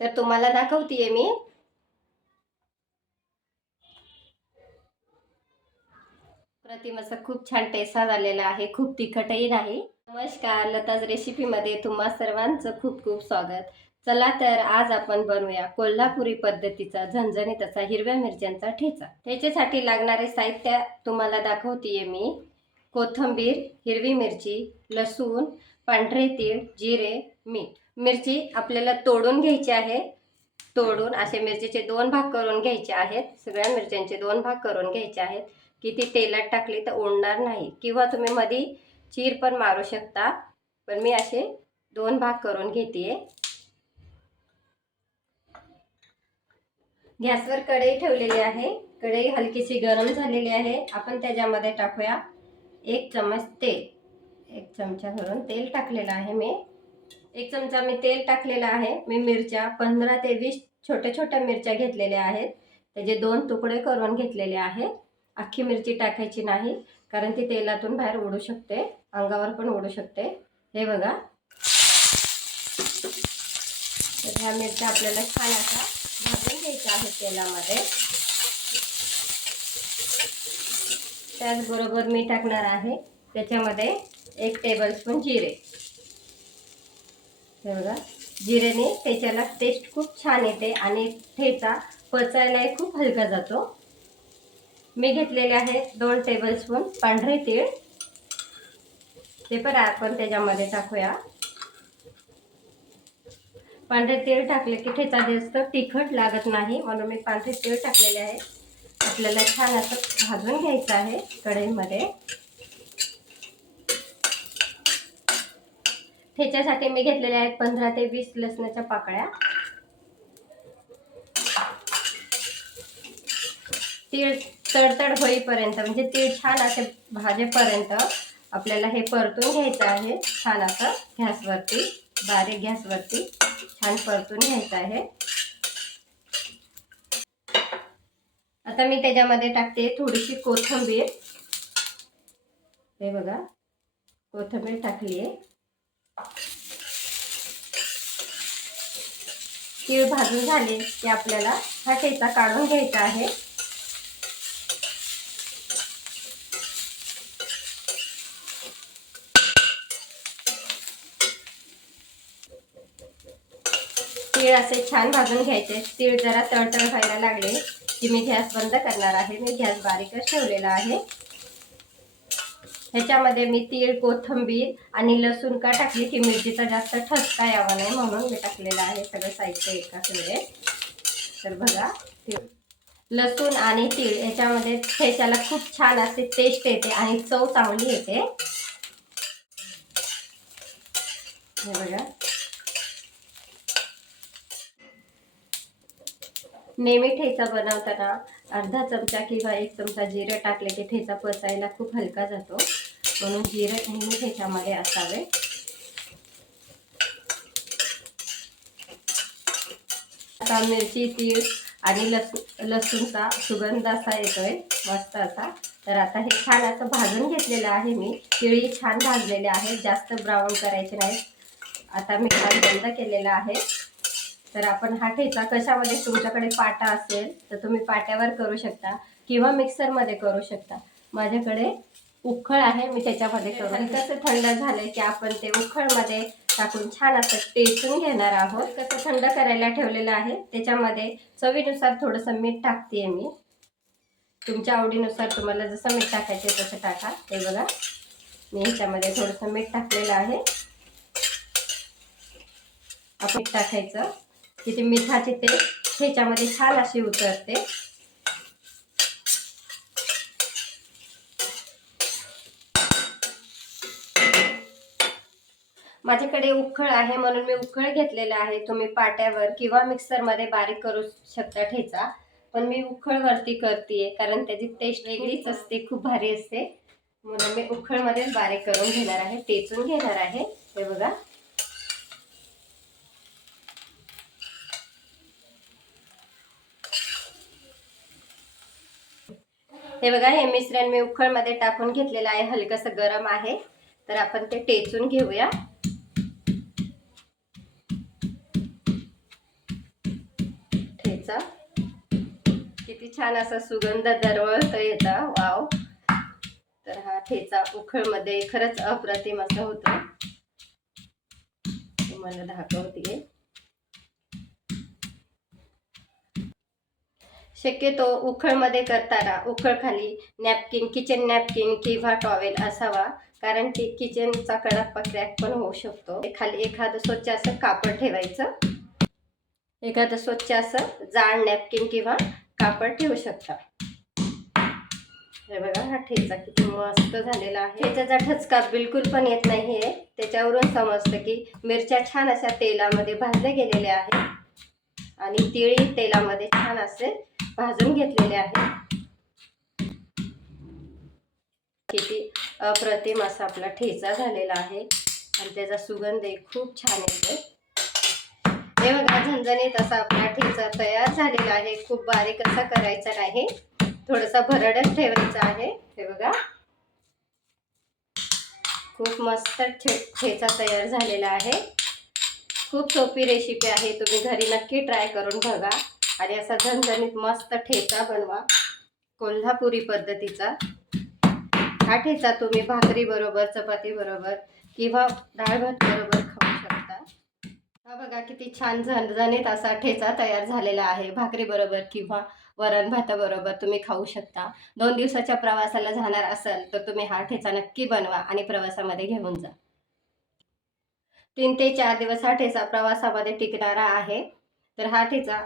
तर तुम्हाला दाखवतीये मी. प्रतिम खूप छान टेसा झालेला आहे खूप तिखटही नाही. नमस्कार लताज रेसिपीमध्ये तुम्हा सर्वांचं खूप खूप स्वागत. चला तर आज आपण बनवूया कोल्हापुरी पद्धतीचा झणझणीत असा हिरव्या मिरच्यांचा ठेचा. ठेचेसाठी लागणारे साहित्य तुम्हाला दाखवतीये मी. कोथिंबीर हिरवी मिरची लसूण पांढरे तीळ जिरे मीठ. मिरची आपल्याला तोडून घ्यायची आहे. तोडून असे मिरचीचे दोन भाग करून घ्यायचे आहेत. सगळ्या मिरच्यांचे दोन भाग करून घ्यायचे आहेत. की ती तेलात टाकली तर ओढणार नाही. किंवा तुम्ही मधी चीर पण मारू शकता. पण मी असे दोन भाग करून घेते गॅसवर कढई ठेवलेली आहे. कढई हलकीशी गरम झालेली आहे. आपण त्याच्यामध्ये टाकूया एक चमच तेल. एक चमचा भरून तेल टाकलेलं आहे मी. एक चमचा मी तेल टाकलेलं आहे. मी मिरच्या पंधरा ते वीस छोट्या छोट्या मिरच्या घेतलेल्या आहेत. त्याचे दोन तुकडे करून घेतलेले आहेत. अख्खी मिरची टाकायची नाही कारण ती तेलातून बाहेर उडू शकते अंगावर पण उडू शकते. हे बघा. तर ह्या मिरच्या आपल्याला छान असा भाजून घ्यायच्या आहेत तेलामध्ये. त्याचबरोबर मी टाकणार आहे त्याच्यामध्ये एक टेबलस्पून जिरे. हे बघा जिरेने त्याच्याला टेस्ट खूप छान येते आणि ठेचा पचायलाही खूप हलका जातो. मी घेतलेले आहे दोन टेबलस्पून पांढरे तीळ. ते पण आपण त्याच्यामध्ये टाकूया. पांढरे तीळ टाकले की ठेचा जास्त तिखट लागत नाही म्हणून मी पांढरे तीळ टाकलेले आहे. आपल्याला छान असं भाजून घ्यायचं आहे कढईमध्ये. ह्याच्यासाठी मी घेतलेल्या आहेत पंधरा ते वीस लसणाच्या पाकळ्या. तीळ तडतड होईपर्यंत म्हणजे तीळ छान असे भाजेपर्यंत आपल्याला हे परतून घ्यायचं आहे. छान असं गॅसवरती बारीक गॅसवरती छान परतून घ्यायचं आहे. आता मी त्याच्यामध्ये टाकते थोडीशी कोथिंबीर. हे बघा कोथिंबीर टाकली आहे तीळ भाजून झाले. की आपल्याला हा ठेचा काढून घ्यायचा आहे. तीळ असे छान भाजून घ्यायचे. तीळ जरा तळतळ व्हायला लागले की मी गॅस बंद करणार आहे. मी गॅस बारीकच ठेवलेला आहे. ह्याच्यामध्ये मी तीळ कोथिंबीर आणि लसूण का टाकली? की मिरचीचा जास्त ठसका यावा नाही म्हणून मी टाकलेलं आहे. सगळं साहित्य एकाच वेळेस तर बघा तीळ. लसूण आणि तीळ ह्याच्यामध्ये ठेच्याला खूप छान असे टेस्ट येते आणि चव चांगली येते. हे बघा. नेहमी ठेचा बनवताना अर्धा चमचा किंवा एक चमचा जिरं टाकले की ठेचा पचायला खूप हलका जातो. म्हणून जिरं नेहमी ठेच्यामध्ये असावे. आता मिरची तीळ आणि लसूण लसूणचा सुगंध असा येतोय मस्त असा. तर आता हे छान असं भाजून घेतलेलं आहे मी. तिळी छान भाजलेले आहेत जास्त ब्राऊन करायचे नाहीत. आता मी छान बंद केलेला आहे. तर आपण हा ठेचा कशामध्ये? तुमच्याकडे पाटा असेल तर तुम्ही पाट्यावर करू शकता किंवा मिक्सरमध्ये करू शकता. माझ्याकडे उखळ आहे मी त्याच्यामध्ये करू कसं थंड झालं की आपण ते उखळमध्ये टाकून छान असं टेचून घेणार आहोत. कसं थंड करायला ठेवलेलं आहे त्याच्यामध्ये चवीनुसार थोडंसं मीठ टाकते मी. तुमच्या आवडीनुसार तुम्हाला जसं मीठ टाकायचं तसं टाका. ते बघा मी ह्याच्यामध्ये थोडंसं मीठ टाकलेलं आहे. आपण टाकायचं. की ते मिठाची ते ह्याच्यामध्ये छान अशी उतरते. माझ्याकडे उखळ आहे म्हणून मी उखळ घेतलेला आहे. तुम्ही पाट्यावर किंवा मिक्सरमध्ये बारीक करू शकता ठेचा. पण मी उखळवरती करते कारण त्याची टेस्ट वेगळीच असते खूप भारी असते. म्हणून मी उखळमध्येच बारीक करून घेणार आहे टेचून घेणार आहे. हे बघा. हे बघा हे मिश्रण मी उखळमध्ये टाकून घेतलेलं आहे. हलकंसं गरम आहे. तर आपण ते टेचून घेऊया. ठेचा. किती छान असा सुगंध दरवळतो येता वाव. तर हा ठेचा उखळमध्ये खरंच अप्रतिम असं होतं. तुम्हाला दाखवते शक्यतो उखळमध्ये करताना उखळ खाली नॅपकिन किचन नॅपकिन किंवा टॉवेल असावा. कारण की किचनचा कडाप्पा क्रॅक पण होऊ शकतो. खाली एखादं स्वच्छ असं कापड ठेवायचं. एखादं स्वच्छ असं जाड नॅपकिन किंवा कापड ठेवू शकता. हे बघा हा ठेचा किती मस्त झालेला आहे. ठेच्याचा ठचका बिलकुल पण येत नाही आहे त्याच्यावरून समजतं की मिरच्या छान अशा तेलामध्ये भाजल्या गेलेल्या आहेत. आणि तिळी तेलामध्ये छान असे भाजून घेतलेले आहे. किती अप्रतिम असा आपला ठेचा झालेला आहे. आणि त्याचा सुगंधही खूप छान येतो हे बघा झणझणीत असा आपला ठेचा तयार झालेला आहे. खूप बारीक असा करायचा नाही. थोडासा भरडच ठेवायचा आहे. हे बघा. खूप मस्त ठे ठेचा तयार झालेला आहे. खूप सोपी रेसिपी आहे. तुम्ही घरी नक्की ट्राय करून बघा. आणि असा झणझणीत मस्त ठेचा बनवा. कोल्हापुरी पद्धतीचा. हा ठेचा तुम्ही भाकरीबरोबर चपातीबरोबर किंवा डाळ भात बरोबर खाऊ शकता. हा बघा किती छान झणझणीत असा ठेचा तयार झालेला आहे. भाकरीबरोबर किंवा वरण भाताबरोबर तुम्ही खाऊ शकता. दोन दिवसाच्या प्रवासाला जाणार असाल तर तुम्ही हा ठेचा नक्की बनवा आणि प्रवासामध्ये घेऊन जा. तीन ते चार दिवस हा ठेचा प्रवासामध्ये टिकणारा आहे. तर हा ठेचा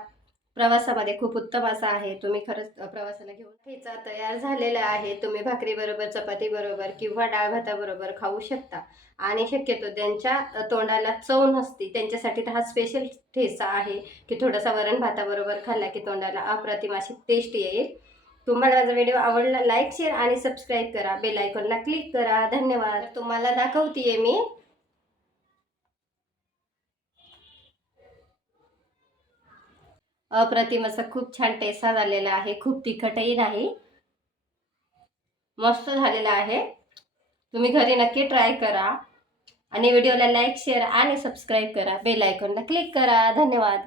प्रवासामध्ये खूप उत्तम असा आहे. तुम्ही खरंच प्रवासाला घेऊन ठेचा तयार झालेला आहे. तुम्ही भाकरीबरोबर चपातीबरोबर किंवा डाळ भाताबरोबर खाऊ शकता. आणि शक्यतो त्यांच्या तोंडाला चव नसती. त्यांच्यासाठी तर हा स्पेशल ठेचा आहे की थोडासा वरण भाताबरोबर खाल्ला की तोंडाला अप्रतिम अशी टेस्ट येईल. तुम्हाला माझा व्हिडिओ आवडला लाईक शेअर आणि सबस्क्राईब करा. बेल आयकॉनला क्लिक करा. धन्यवाद. तुम्हाला दाखवतीये मी अप्रतिम असं खूप छान टेसा झालेला आहे खूप तिखटही नाही. मस्त झालेला आहे. तुम्ही घरी नक्की ट्राय करा. आणि व्हिडिओला लाईक शेअर आणि सबस्क्राईब करा. बेल आयकॉनला क्लिक करा. धन्यवाद.